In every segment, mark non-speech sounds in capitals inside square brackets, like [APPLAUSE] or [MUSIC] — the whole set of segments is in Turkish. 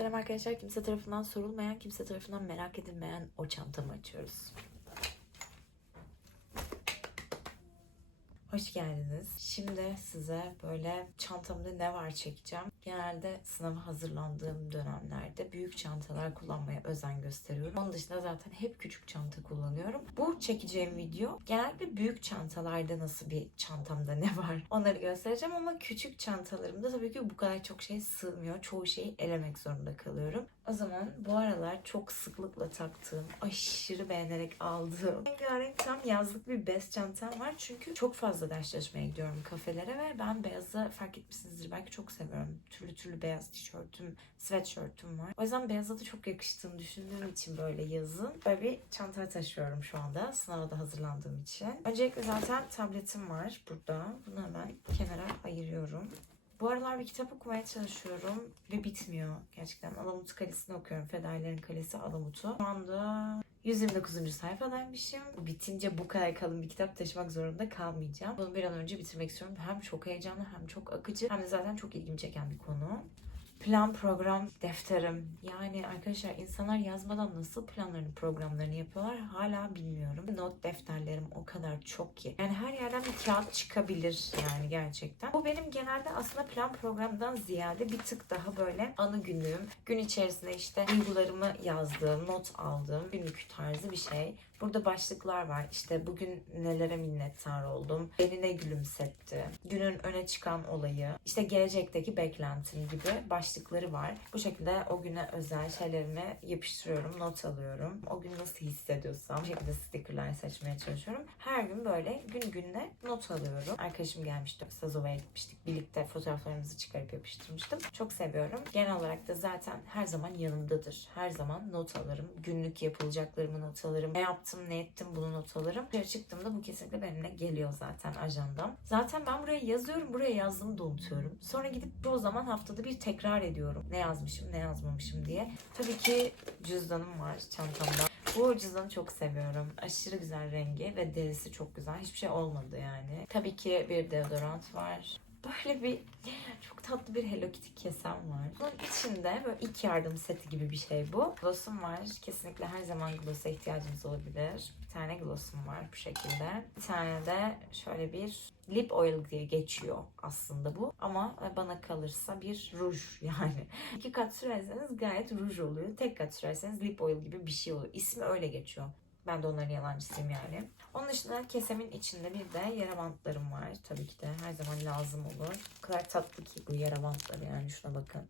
Selam arkadaşlar. Kimse tarafından sorulmayan, kimse tarafından merak edilmeyen o çantamı açıyoruz. Hoş geldiniz. Şimdi size böyle çantamda ne var çekeceğim. Genelde sınava hazırlandığım dönemlerde büyük çantalar kullanmaya özen gösteriyorum. Onun dışında zaten hep küçük çanta kullanıyorum. Bu çekeceğim video genelde büyük çantalarda nasıl bir çantamda ne var onları göstereceğim ama küçük çantalarımda tabii ki bu kadar çok şey sığmıyor. Çoğu şeyi elemek zorunda kalıyorum. O zaman bu aralar çok sıklıkla taktığım, aşırı beğenerek aldığım [LAUGHS] rengarenk tam yazlık bir bez çantam var. Çünkü çok fazla ders çalışmaya gidiyorum kafelere ve ben beyazı fark etmişsinizdir belki çok seviyorum. Türlü türlü beyaz tişörtüm, sweatshirt'üm var. O yüzden beyaza da çok yakıştığını düşündüğüm için böyle yazın böyle bir çanta taşıyorum şu anda sınava da hazırlandığım için. Öncelikle zaten tabletim var burada. Bunu hemen kenara ayırıyorum. Bu aralar bir kitap okumaya çalışıyorum ve bitmiyor gerçekten. Alamut Kalesi'ni okuyorum. Fedailerin Kalesi Alamut'u. Şu anda 129. sayfadaymışım. Bitince bu kadar kalın bir kitap taşımak zorunda kalmayacağım. Bunu bir an önce bitirmek istiyorum. Hem çok heyecanlı hem çok akıcı hem de zaten çok ilgimi çeken bir konu. Plan program defterim. Yani arkadaşlar insanlar yazmadan nasıl planlarını programlarını yapıyorlar hala bilmiyorum. Not defterlerim o kadar çok ki. Yani her yerden bir kağıt çıkabilir yani gerçekten. Bu benim genelde aslında plan programdan ziyade bir tık daha böyle anı günlüğüm. Gün içerisinde işte duygularımı yazdığım, not aldığım günlük tarzı bir şey. Burada başlıklar var. İşte bugün nelere minnettar oldum. Beni ne gülümsetti. Günün öne çıkan olayı. işte gelecekteki beklentim gibi başlıkları var. Bu şekilde o güne özel şeylerimi yapıştırıyorum, not alıyorum. O gün nasıl hissediyorsam bu şekilde stickerlar seçmeye çalışıyorum. Her gün böyle gün gününe not alıyorum. Arkadaşım gelmişti. Sazova'ya gitmiştik. Birlikte fotoğraflarımızı çıkarıp yapıştırmıştım. Çok seviyorum. Genel olarak da zaten her zaman yanımdadır. Her zaman not alırım. Günlük yapılacaklarımı not alırım. Ne yaptım, ne ettim bunu not alırım. Dışarı çıktığımda bu kesinlikle benimle geliyor zaten ajandam. Zaten ben buraya yazıyorum. Buraya yazdığımı da unutuyorum. Sonra gidip o zaman haftada bir tekrar ediyorum. Ne yazmışım, ne yazmamışım diye. Tabii ki cüzdanım var çantamda. Bu cüzdanı çok seviyorum. Aşırı güzel rengi ve derisi çok güzel. Hiçbir şey olmadı yani. Tabii ki bir deodorant var. Böyle bir çok tatlı bir Hello Kitty kesem var. Bunun içinde böyle ilk yardım seti gibi bir şey bu. Glossum var. Kesinlikle her zaman gloss'a ihtiyacımız olabilir. Bir tane glossum var bu şekilde. Bir tane de şöyle bir lip oil diye geçiyor aslında bu. Ama bana kalırsa bir ruj [LAUGHS] yani. İki kat sürerseniz gayet ruj oluyor. Tek kat sürerseniz lip oil gibi bir şey oluyor. İsmi öyle geçiyor. Ben de onların yalancısıyım yani. Onun dışında kesemin içinde bir de yara bantlarım var. Tabii ki de her zaman lazım olur. O kadar tatlı ki bu yara bantları yani şuna bakın.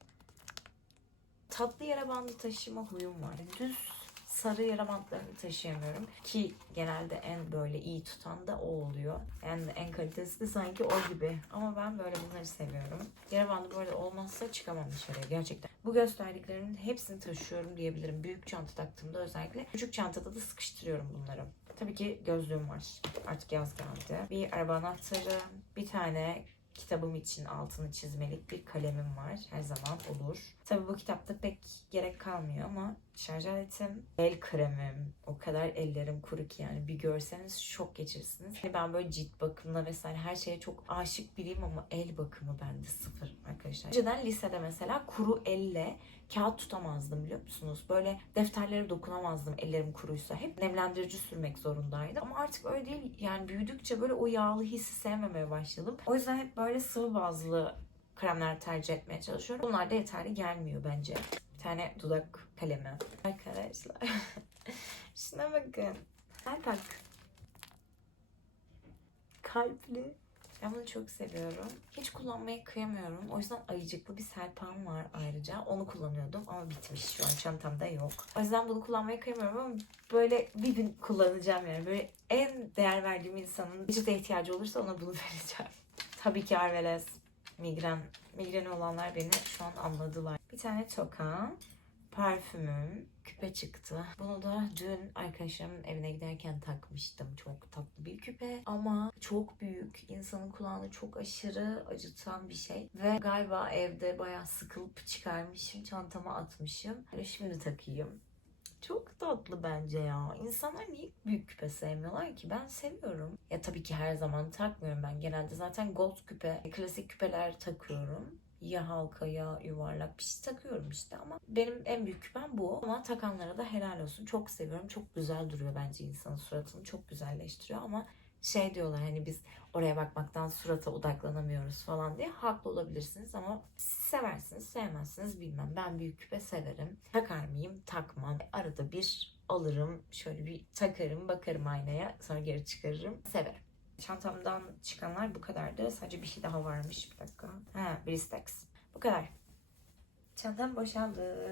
Tatlı yara bandı taşıma huyum var. Düz sarı yara taşıyamıyorum. Ki genelde en böyle iyi tutan da o oluyor. Yani en kalitesi de sanki o gibi. Ama ben böyle bunları seviyorum. Yara bandı böyle olmazsa çıkamam dışarıya gerçekten. Bu gösterdiklerimin hepsini taşıyorum diyebilirim. Büyük çanta taktığımda özellikle. Küçük çantada da sıkıştırıyorum bunları. Tabii ki gözlüğüm var. Artık yaz geldi. Bir araba anahtarı, bir tane kitabım için altını çizmelik bir kalemim var. Her zaman olur. Tabii bu kitapta pek gerek kalmıyor ama şarj aletim, el kremim. O kadar ellerim kuru ki yani bir görseniz şok geçirsiniz. Hani ben böyle cilt bakımına vesaire her şeye çok aşık biriyim ama el bakımı bende sıfır arkadaşlar. Önceden lisede mesela kuru elle kağıt tutamazdım biliyor musunuz? Böyle defterlere dokunamazdım ellerim kuruysa. Hep nemlendirici sürmek zorundaydım. Ama artık öyle değil. Yani büyüdükçe böyle o yağlı hissi sevmemeye başladım. O yüzden hep böyle sıvı bazlı kremler tercih etmeye çalışıyorum. Bunlar da yeterli gelmiyor bence. Bir tane dudak kalemi. Arkadaşlar. [LAUGHS] Şuna bakın. Serpak. Kalpli. Ben bunu çok seviyorum. Hiç kullanmaya kıyamıyorum. O yüzden ayıcıklı bir serpam var ayrıca. Onu kullanıyordum ama bitmiş şu an çantamda yok. O yüzden bunu kullanmaya kıyamıyorum ama böyle bir gün kullanacağım yani. Böyle en değer verdiğim insanın vücuda ihtiyacı olursa ona bunu [LAUGHS] vereceğim. Tabii ki Arveles. Migren. Migreni olanlar beni şu an anladılar. Bir tane toka. Parfümüm, küpe çıktı. Bunu da dün arkadaşlarımın evine giderken takmıştım. Çok tatlı bir küpe ama çok büyük. İnsanın kulağını çok aşırı acıtan bir şey. Ve galiba evde bayağı sıkılıp çıkarmışım. Çantama atmışım. Şimdi takayım. Çok tatlı bence ya. İnsanlar niye büyük küpe sevmiyorlar ki? Ben seviyorum. Ya tabii ki her zaman takmıyorum ben. Genelde zaten gold küpe, klasik küpeler takıyorum. ya halka ya yuvarlak bir şey takıyorum işte ama benim en büyük küpem bu ama takanlara da helal olsun çok seviyorum çok güzel duruyor bence insanın suratını çok güzelleştiriyor ama şey diyorlar hani biz oraya bakmaktan surata odaklanamıyoruz falan diye. Haklı olabilirsiniz ama seversiniz sevmezsiniz bilmem. Ben büyük küpe severim. Takar mıyım? Takmam. Arada bir alırım şöyle bir takarım bakarım aynaya sonra geri çıkarırım. Severim. Çantamdan çıkanlar bu kadardı. Sadece bir şey daha varmış. Bir dakika. Ha Bristex. Bu kadar. Çantam boşaldı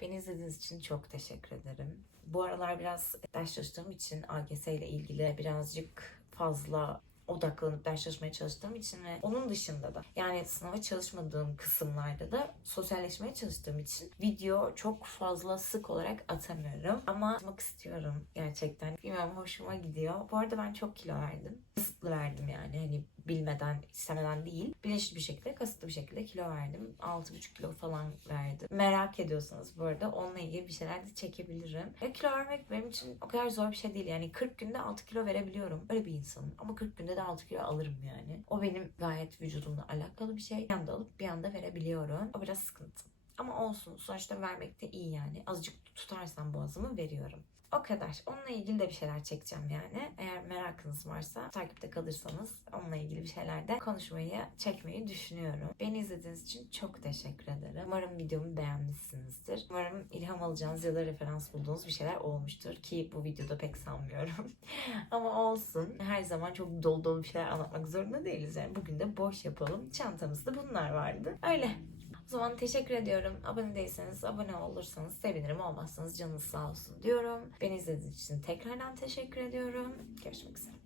Beni izlediğiniz için çok teşekkür ederim. Bu aralar biraz ders çalıştığım için AGS ile ilgili birazcık fazla odaklanıp ders çalışmaya çalıştığım için ve onun dışında da yani sınava çalışmadığım kısımlarda da sosyalleşmeye çalıştığım için video çok fazla sık olarak atamıyorum. Ama atmak istiyorum gerçekten. Bilmiyorum hoşuma gidiyor. Bu arada ben çok kilo verdim. Kasıtlı verdim yani hani bilmeden istemeden değil. Bilinçli bir şekilde kasıtlı bir şekilde kilo verdim. 6,5 kilo falan verdim. Merak ediyorsanız bu arada onunla ilgili bir şeyler de çekebilirim. Ve kilo vermek benim için o kadar zor bir şey değil. Yani 40 günde 6 kilo verebiliyorum. Öyle bir insanım. Ama 40 günde de 6 kilo alırım yani. O benim gayet vücudumla alakalı bir şey. Bir anda alıp bir anda verebiliyorum. O biraz sıkıntı. Ama olsun. Sonuçta vermek de iyi yani. Azıcık tutarsam boğazımı veriyorum. O kadar. Onunla ilgili de bir şeyler çekeceğim yani. Eğer merakınız varsa takipte kalırsanız onunla ilgili bir şeyler de konuşmayı, çekmeyi düşünüyorum. Beni izlediğiniz için çok teşekkür ederim. Umarım videomu beğenmişsinizdir. Umarım ilham alacağınız ya da referans bulduğunuz bir şeyler olmuştur ki bu videoda pek sanmıyorum. [LAUGHS] Ama olsun. Her zaman çok dolu dolu bir şeyler anlatmak zorunda değiliz. Yani bugün de boş yapalım. Çantamızda bunlar vardı. Öyle. O zaman teşekkür ediyorum. Abone değilseniz abone olursanız sevinirim. Olmazsanız canınız sağ olsun diyorum. Beni izlediğiniz için tekrardan teşekkür ediyorum. Görüşmek üzere.